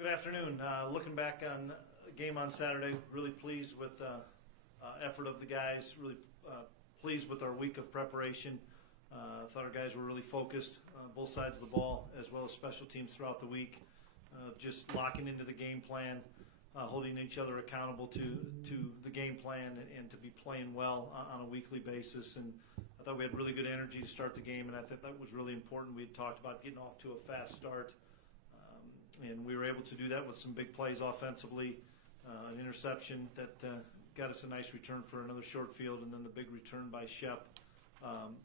Good afternoon. Looking back on the game on Saturday, really pleased with the effort of the guys, really pleased with our week of preparation. Thought our guys were really focused on both sides of the ball, as well as special teams throughout the week. Just locking into the game plan, holding each other accountable to the game plan, and to be playing well on a weekly basis. And I thought we had really good energy to start the game, and I thought that was really important. We had talked about getting off to a fast start, and we were able to do that with some big plays offensively, an interception that got us a nice return for another short field, and then the big return by Shep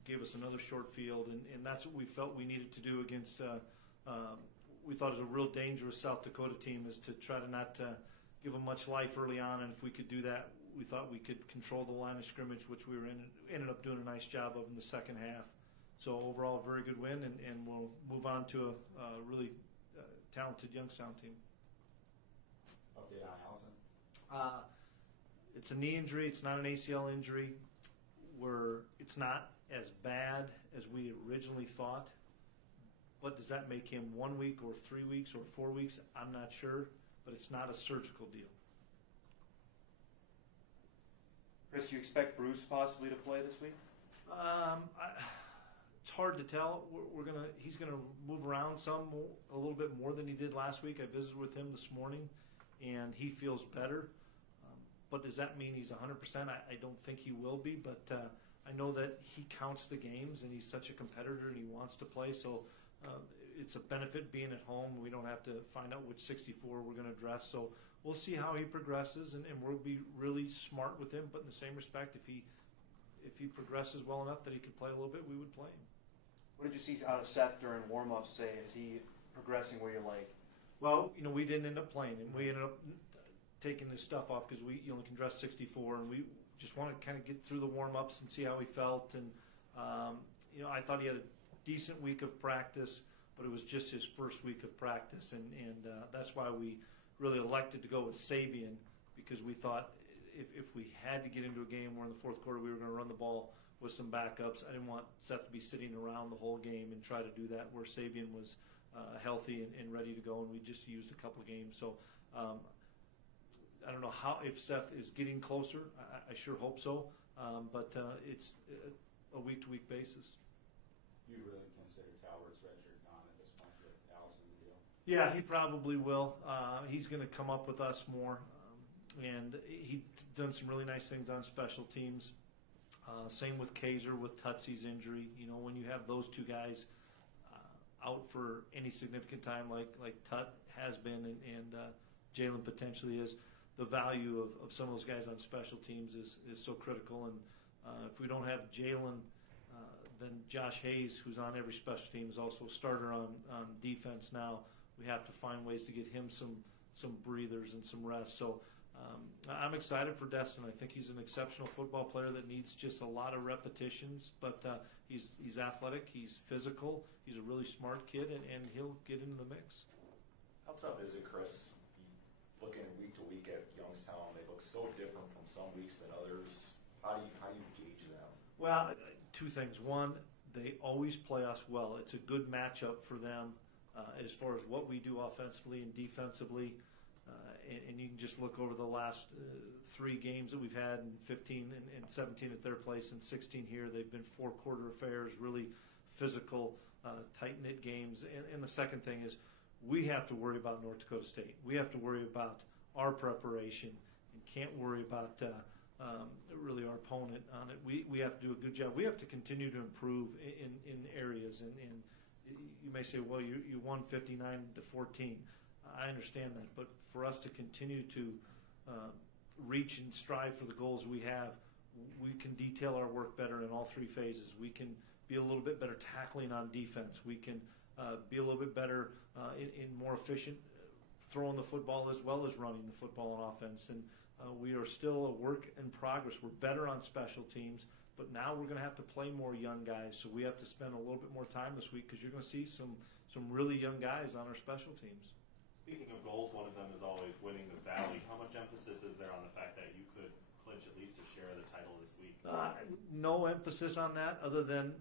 gave us another short field, and that's what we felt we needed to do against we thought it was a real dangerous South Dakota team, is to try to not give them much life early on, and if we could do that, we thought we could control the line of scrimmage, which we ended up doing a nice job of in the second half. So overall, a very good win, and we'll move on to a really talented Youngstown team. Update on Allison? It's a knee injury. It's not an ACL injury. It's not as bad as we originally thought. What does that make him, 1 week or 3 weeks or 4 weeks? I'm not sure, but it's not a surgical deal. Chris, do you expect Bruce possibly to play this week? It's hard to tell. He's gonna move around a little bit more than he did last week. I visited with him this morning, and he feels better. But does that mean he's 100%? I don't think he will be, but I know that he counts the games, and he's such a competitor, and he wants to play. So it's a benefit being at home. We don't have to find out which 64 we're going to dress. So we'll see how he progresses, and we'll be really smart with him. But in the same respect, if he progresses well enough that he could play a little bit, we would play him. What did you see out of Seth during warm-ups? Say, is he progressing where you like? Well, we didn't end up playing him. We ended up taking his stuff off because we only can dress 64, and we just want to kind of get through the warm-ups and see how he felt. And I thought he had a decent week of practice, but it was just his first week of practice, and that's why we really elected to go with Sabian, because we thought if we had to get into a game where in the fourth quarter we were going to run the ball with some backups, I didn't want Seth to be sitting around the whole game and try to do that, where Sabian was healthy and ready to go, and we just used a couple of games. So I don't know if Seth is getting closer. I sure hope so, but it's a week-to-week basis. You really consider Talbert's redshirt gone at this point with Allison's deal? Yeah, he probably will. He's going to come up with us more, and he's done some really nice things on special teams. Same with Kaiser with Tutsie's injury. When you have those two guys out for any significant time, like Tut has been, and Jalen potentially is, the value of some of those guys on special teams is so critical. And if we don't have Jalen, then Josh Hayes, who's on every special team, is also a starter on defense now. We have to find ways to get him some breathers and some rest. So I'm excited for Destin. I think he's an exceptional football player that needs just a lot of repetitions, but he's athletic, he's physical, he's a really smart kid, and he'll get into the mix. How tough is it, Chris, looking week to week at Youngstown? They look so different from some weeks than others. How do you gauge them? Well, two things. One, they always play us well. It's a good matchup for them as far as what we do offensively and defensively. And you can just look over the last 3 games that we've had, and 15 and 17 at their place and 16 here. They've been 4-quarter affairs, really physical, tight-knit games. And the second thing is we have to worry about North Dakota State. We have to worry about our preparation and can't worry about really our opponent on it. We have to do a good job. We have to continue to improve in areas. And you may say, well, you won 59-14. I understand that, but for us to continue to reach and strive for the goals we have, we can detail our work better in all 3 phases. We can be a little bit better tackling on defense. We can be a little bit better in more efficient throwing the football as well as running the football on offense. And we are still a work in progress. We're better on special teams, but now we're going to have to play more young guys. So we have to spend a little bit more time this week, because you're going to see some really young guys on our special teams. Speaking of goals, one of them is always winning the Valley. How much emphasis is there on the fact that you could clinch at least a share of the title this week? No emphasis on that other than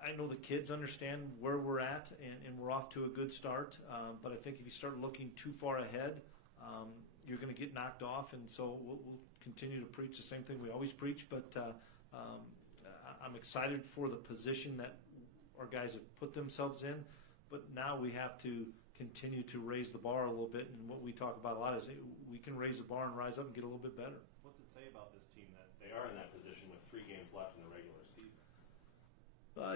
I know the kids understand where we're at and we're off to a good start. But I think if you start looking too far ahead, you're going to get knocked off. And so we'll continue to preach the same thing we always preach. But I'm excited for the position that our guys have put themselves in. But now we have to continue to raise the bar a little bit. And what we talk about a lot is we can raise the bar and rise up and get a little bit better. What's it say about this team that they are in that position with 3 games left in the regular season?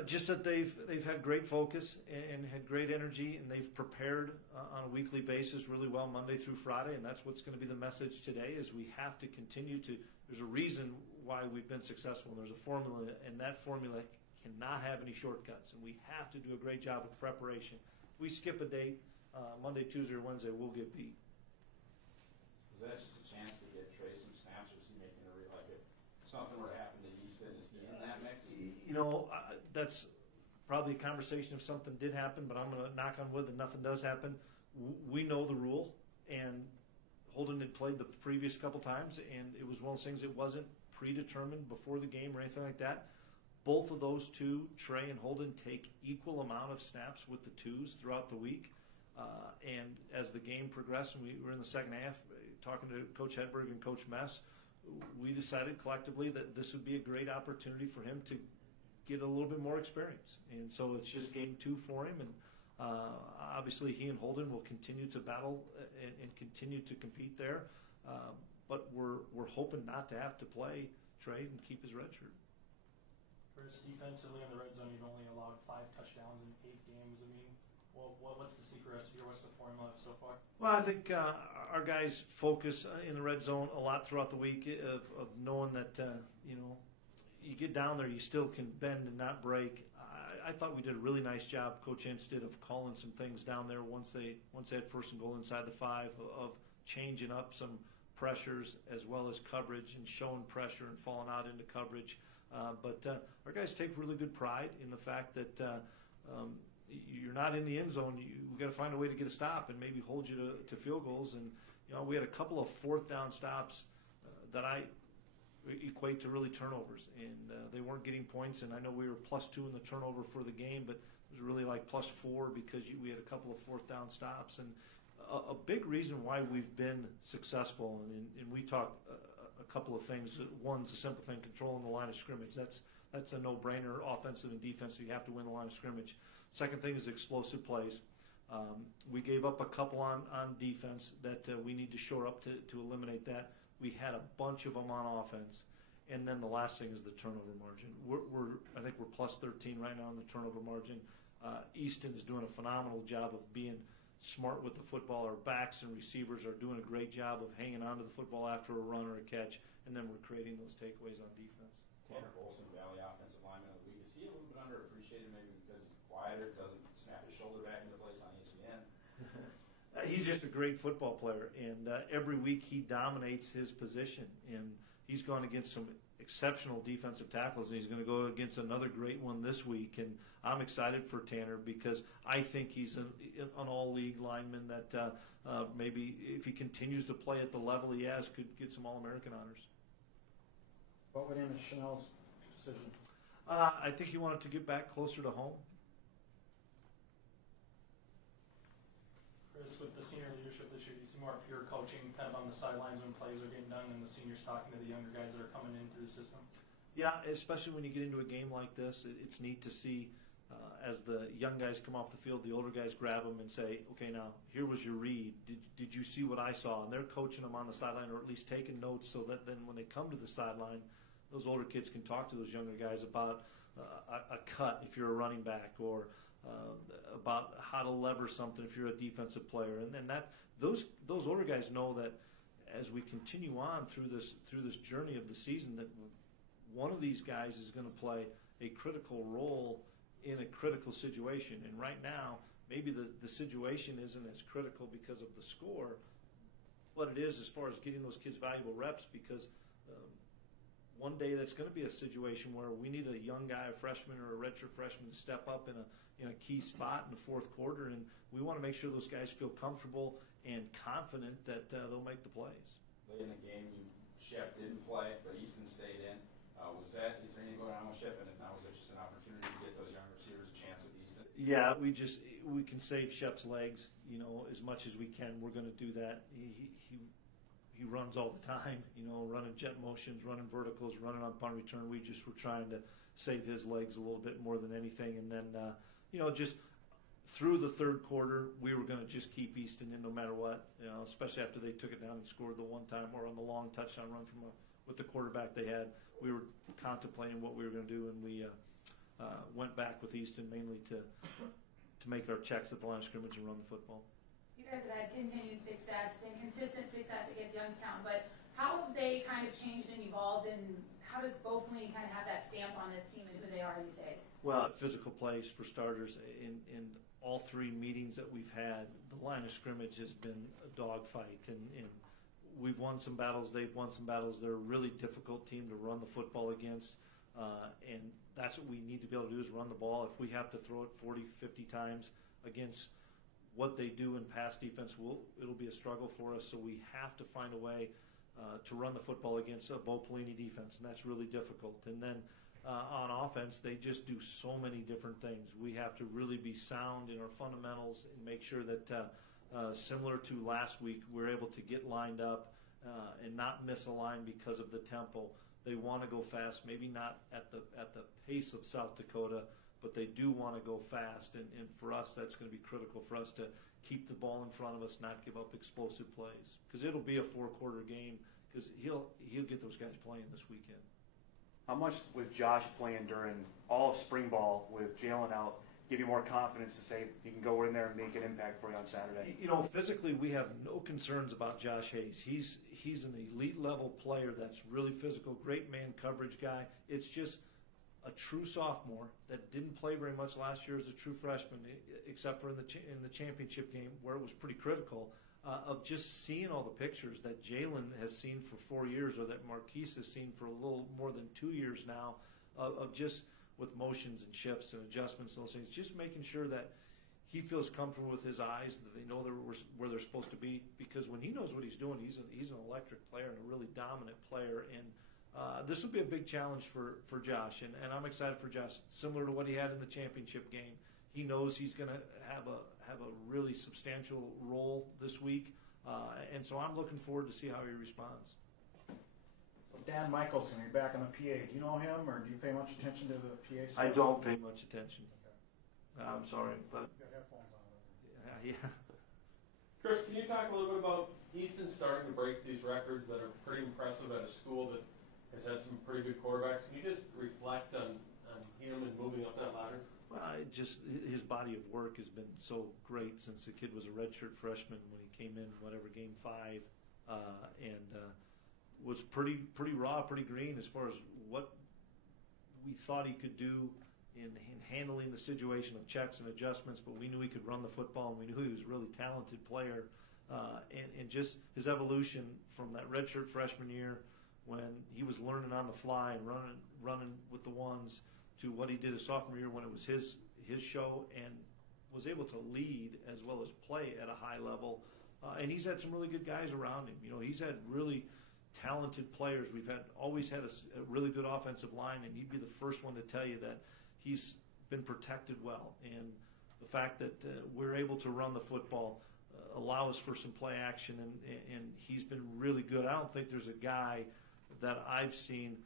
Just that they've had great focus and had great energy, and they've prepared on a weekly basis really well Monday through Friday, and that's what's going to be the message today is we have to continue to – there's a reason why we've been successful, and there's a formula, and that formula cannot have any shortcuts, and we have to do a great job of preparation. If we skip a date, Monday, Tuesday, or Wednesday, we'll get beat. Was that just a chance to get Trey some snaps, or was he making a like if something were to happen to Easton, is he in that mix? You know, that's probably a conversation if something did happen, but I'm going to knock on wood that nothing does happen. We know the rule, and Holden had played the previous couple times, and it was one of those things that wasn't predetermined before the game or anything like that. Both of those two, Trey and Holden, take equal amount of snaps with the twos throughout the week. And as the game progressed, and we were in the second half, talking to Coach Hedberg and Coach Mess, we decided collectively that this would be a great opportunity for him to get a little bit more experience. And so it's just game 2 for him. And obviously he and Holden will continue to battle and continue to compete there. But we're hoping not to have to play Trey and keep his red shirt. First, defensively in the red zone, you've only allowed 5 touchdowns in 8 games. I mean, what's the secret recipe here? What's the formula so far? Well, I think our guys focus in the red zone a lot throughout the week of knowing that, you get down there, you still can bend and not break. I thought we did a really nice job, Coach Ince did, of calling some things down there once they had first and goal inside the 5, of changing up some pressures as well as coverage and showing pressure and falling out into coverage. But our guys take really good pride in the fact that you're not in the end zone. We've got to find a way to get a stop and maybe hold you to field goals. And we had a couple of 4th down stops that I equate to really turnovers, and they weren't getting points. And I know we were +2 in the turnover for the game, but it was really like +4 because we had a couple of 4th down stops. And a big reason why we've been successful, and we talk a couple of things. One's a simple thing, controlling the line of scrimmage. That's a no-brainer, offensive and defensive. You have to win the line of scrimmage. Second thing is explosive plays. We gave up a couple on defense that we need to shore up to eliminate that. We had a bunch of them on offense. And then the last thing is the turnover margin. I think we're +13 right now in the turnover margin. Easton is doing a phenomenal job of being smart with the football. Our backs and receivers are doing a great job of hanging on to the football after a run or a catch, and then we're creating those takeaways on defense. Tanner Bolson, Valley offensive lineman of the league, is he a little bit underappreciated maybe because he's quieter, doesn't snap his shoulder back into place on ESPN? He's just a great football player, and every week he dominates his position. And he's gone against some exceptional defensive tackles, and he's going to go against another great one this week. And I'm excited for Tanner because I think he's an all-league lineman that maybe if he continues to play at the level he has could get some All-American honors. What went into Chanel's decision? I think he wanted to get back closer to home. Chris, with the senior leadership this year, do you see more pure coaching kind of on the sidelines when plays are getting done and the seniors talking to the younger guys that are coming in through the system? Yeah, especially when you get into a game like this, it's neat to see as the young guys come off the field, the older guys grab them and say, okay, now, here was your read. Did you see what I saw? And they're coaching them on the sideline or at least taking notes so that then when they come to the sideline, those older kids can talk to those younger guys about a cut if you're a running back or about how to lever something if you're a defensive player. And then those older guys know that as we continue on through this journey of the season that one of these guys is going to play a critical role in a critical situation. And right now, maybe the situation isn't as critical because of the score, but it is as far as getting those kids valuable reps because one day that's going to be a situation where we need a young guy, a freshman or a redshirt freshman to step up in a key spot in the 4th quarter, and we want to make sure those guys feel comfortable and confident that they'll make the plays. Late in the game, Shep didn't play, but Easton stayed in. Was Yeah, we can save Shep's legs, as much as we can. We're going to do that. He runs all the time, running jet motions, running verticals, running on punt return. We just were trying to save his legs a little bit more than anything. And then, just through the third quarter, we were going to just keep Easton in no matter what, especially after they took it down and scored the one time or on the long touchdown run with the quarterback they had. We were contemplating what we were going to do, and we went back with Easton mainly to make our checks at the line of scrimmage and run the football. You guys have had continued success and consistent success against Youngstown, but how have they kind of changed and evolved, and how does Bo Pelini kind of have that stamp on this team and who they are these days? Well, physical plays for starters. In all three meetings that we've had, the line of scrimmage has been a dogfight, and we've won some battles. They've won some battles. They're a really difficult team to run the football against, and that's what we need to be able to do is run the ball. If we have to throw it 40, 50 times against what they do in pass defense, it'll be a struggle for us. So we have to find a way to run the football against a Bo Pelini defense, and that's really difficult. And then on offense, they just do so many different things. We have to really be sound in our fundamentals and make sure that, similar to last week, we're able to get lined up and not miss a line because of the tempo. They want to go fast, maybe not at the pace of South Dakota, but they do want to go fast. And for us, that's going to be critical for us to keep the ball in front of us, not give up explosive plays. Because it'll be a four-quarter game because he'll get those guys playing this weekend. How much with Josh playing during all of spring ball with Jalen out give you more confidence to say you can go in there and make an impact for you on Saturday? Physically, we have no concerns about Josh Hayes. He's an elite level player that's really physical, great man coverage guy. It's just a true sophomore that didn't play very much last year as a true freshman, except for in the championship game where it was pretty critical. Of just seeing all the pictures that Jalen has seen for 4 years, or that Marquise has seen for a little more than 2 years now, of just with motions and shifts and adjustments and those things, just making sure that he feels comfortable with his eyes, that they know where they're supposed to be. Because when he knows what he's doing, he's an electric player and a really dominant player. And this will be a big challenge for Josh, and I'm excited for Josh. Similar to what he had in the championship game, he knows he's going to have a really substantial role this week, and so I'm looking forward to see how he responds. So Dan Michelson, you're back on the PA. Do you know him, or do you pay much attention to the PA stuff? I don't pay much attention. I'm sorry, but You've got headphones on. yeah. Chris, can you talk a little bit about Easton starting to break these records that are pretty impressive at a school that has had some pretty good quarterbacks? Can you just reflect on him and moving up that ladder? Well, his body of work has been so great since the kid was a redshirt freshman when he came in, game 5, and was pretty raw, pretty green as far as what we thought he could do in handling the situation of checks and adjustments. But we knew he could run the football, and we knew he was a really talented player. And just his evolution from that redshirt freshman year when he was learning on the fly and running with the ones, to what he did his sophomore year when it was his show, and was able to lead as well as play at a high level. And he's had some really good guys around him. He's had really talented players. We've always had a really good offensive line, and he'd be the first one to tell you that he's been protected well. And the fact that we're able to run the football allows for some play action, and he's been really good. I don't think there's a guy that I've seen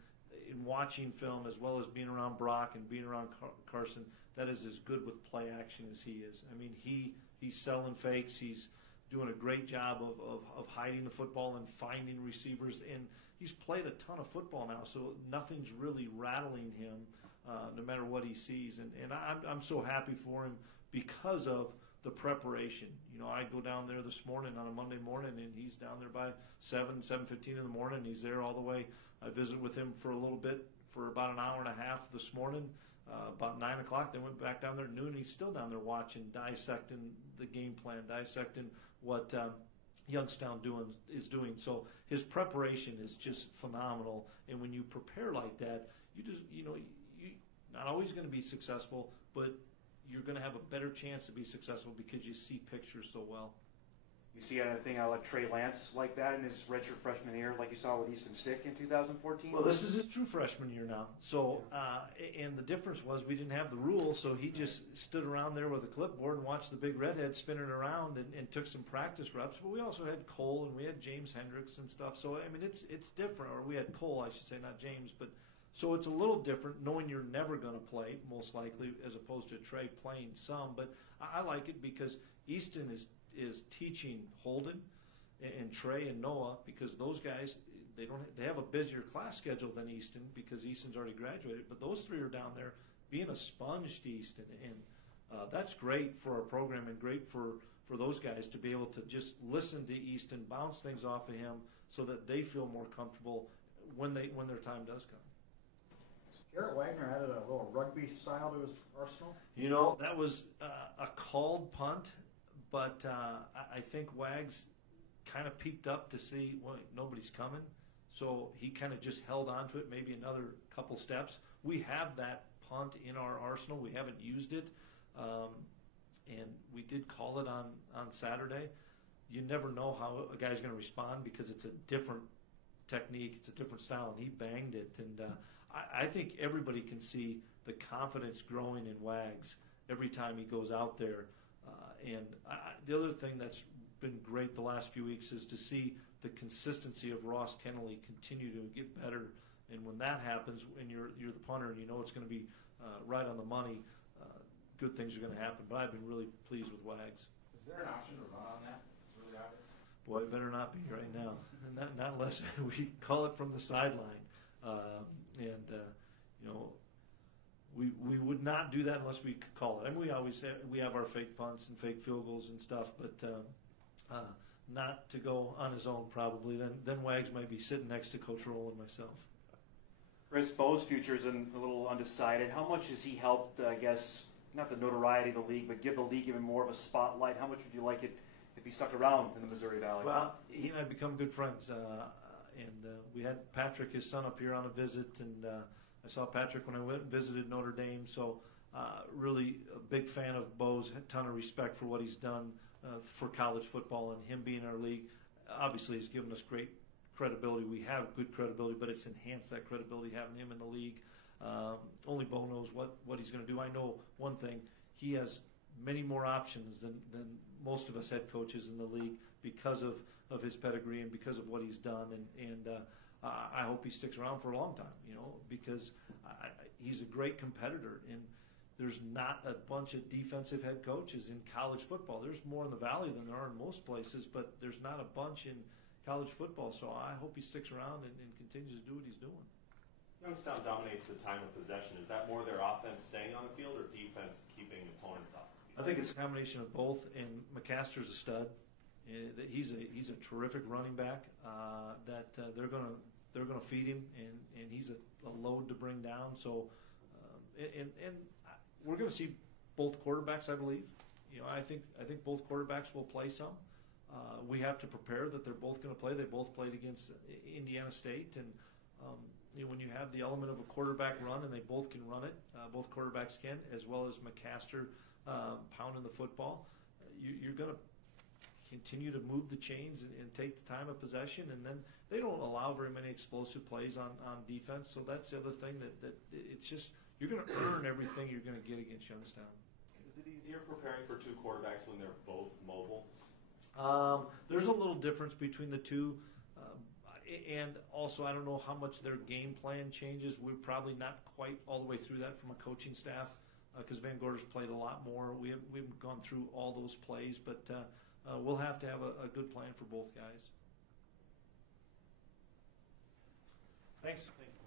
in watching film, as well as being around Brock and being around Carson, that is as good with play action as he is. I mean, he's selling fakes. He's doing a great job of hiding the football and finding receivers. And he's played a ton of football now, so nothing's really rattling him, no matter what he sees. And I'm so happy for him because of the preparation. I go down there this morning on a Monday morning, and he's down there by 7:15 in the morning. He's there all the way. I visited with him for a little bit, for about an hour and a half this morning. About 9 o'clock, they went back down there at noon. He's still down there watching, dissecting the game plan, dissecting what Youngstown is doing. So his preparation is just phenomenal. And when you prepare like that, you're not always going to be successful, but you're going to have a better chance to be successful because you see pictures so well. You see anything out of Trey Lance like that in his redshirt freshman year, like you saw with Easton Stick in 2014? Well, this is his true freshman year now. So, and the difference was we didn't have the rule, so he just stood around there with a clipboard and watched the big redhead spinning around and took some practice reps. But we also had Cole and we had James Hendricks and stuff. So, I mean, it's different. Or we had Cole, I should say, not James. But so it's a little different knowing you're never going to play, most likely, as opposed to Trey playing some. But I like it because Easton is teaching Holden and Trey and Noah, because those guys they have a busier class schedule than Easton because Easton's already graduated, but those three are down there being a sponge to Easton, and that's great for our program and great for those guys to be able to just listen to Easton, bounce things off of him so that they feel more comfortable when their time does come. Garrett Wagner added a little rugby style to his arsenal. You know, that was a called punt. But I think Wags kind of peeked up to see, well, nobody's coming. So he kind of just held on to it, maybe another couple steps. We have that punt in our arsenal. We haven't used it. And we did call it on Saturday. You never know how a guy's going to respond because it's a different technique. It's a different style, and he banged it. And I think everybody can see the confidence growing in Wags every time he goes out there. And the other thing that's been great the last few weeks is to see the consistency of Ross Kennelly continue to get better. And when that happens, and you're the punter and you know it's going to be right on the money, good things are going to happen. But I've been really pleased with Wags. Is there an option to run on that? It's really obvious. Boy, it better not be right now. Not unless we call it from the sideline. You know, we would not do that unless we could call it. I mean, we have our fake punts and fake field goals and stuff, but not to go on his own probably. Then Wags might be sitting next to Coach Roll and myself. Chris, Bo's future's a little undecided. How much has he helped, I guess, not the notoriety of the league, but give the league even more of a spotlight? How much would you like it if he stuck around in the Missouri Valley? Well, he and I become good friends. We had Patrick, his son, up here on a visit, and I saw Patrick when I went and visited Notre Dame. So really a big fan of Bo's, a ton of respect for what he's done for college football, and him being in our league. Obviously, he's given us great credibility. We have good credibility, but it's enhanced that credibility having him in the league. Only Bo knows what he's going to do. I know one thing: he has many more options than most of us head coaches in the league because of his pedigree and because of what he's done. And I hope he sticks around for a long time, you know, because he's a great competitor. And there's not a bunch of defensive head coaches in college football. There's more in the Valley than there are in most places, but there's not a bunch in college football. So I hope he sticks around and continues to do what he's doing. Youngstown dominates the time of possession. Is that more their offense staying on the field or defense keeping opponents off the field? I think it's a combination of both, and McCaster's a stud. He's a terrific running back that they're gonna feed him, and he's a load to bring down. So, and we're gonna see both quarterbacks, I believe. You know, I think both quarterbacks will play some. We have to prepare that they're both going to play. They both played against Indiana State, and you know, when you have the element of a quarterback run, and they both can run it, both quarterbacks can, as well as McCaster pounding the football. You're going to continue to move the chains and take the time of possession, and then they don't allow very many explosive plays on defense. So that's the other thing that it's just you're going to earn everything you're going to get against Youngstown. Is it easier preparing for two quarterbacks when they're both mobile? There's a little difference between the two, and also I don't know how much their game plan changes. We're probably not quite all the way through that from a coaching staff because Van Gorder's played a lot more. We haven't gone through all those plays, but we'll have to have a good plan for both guys. Thanks. Thank you.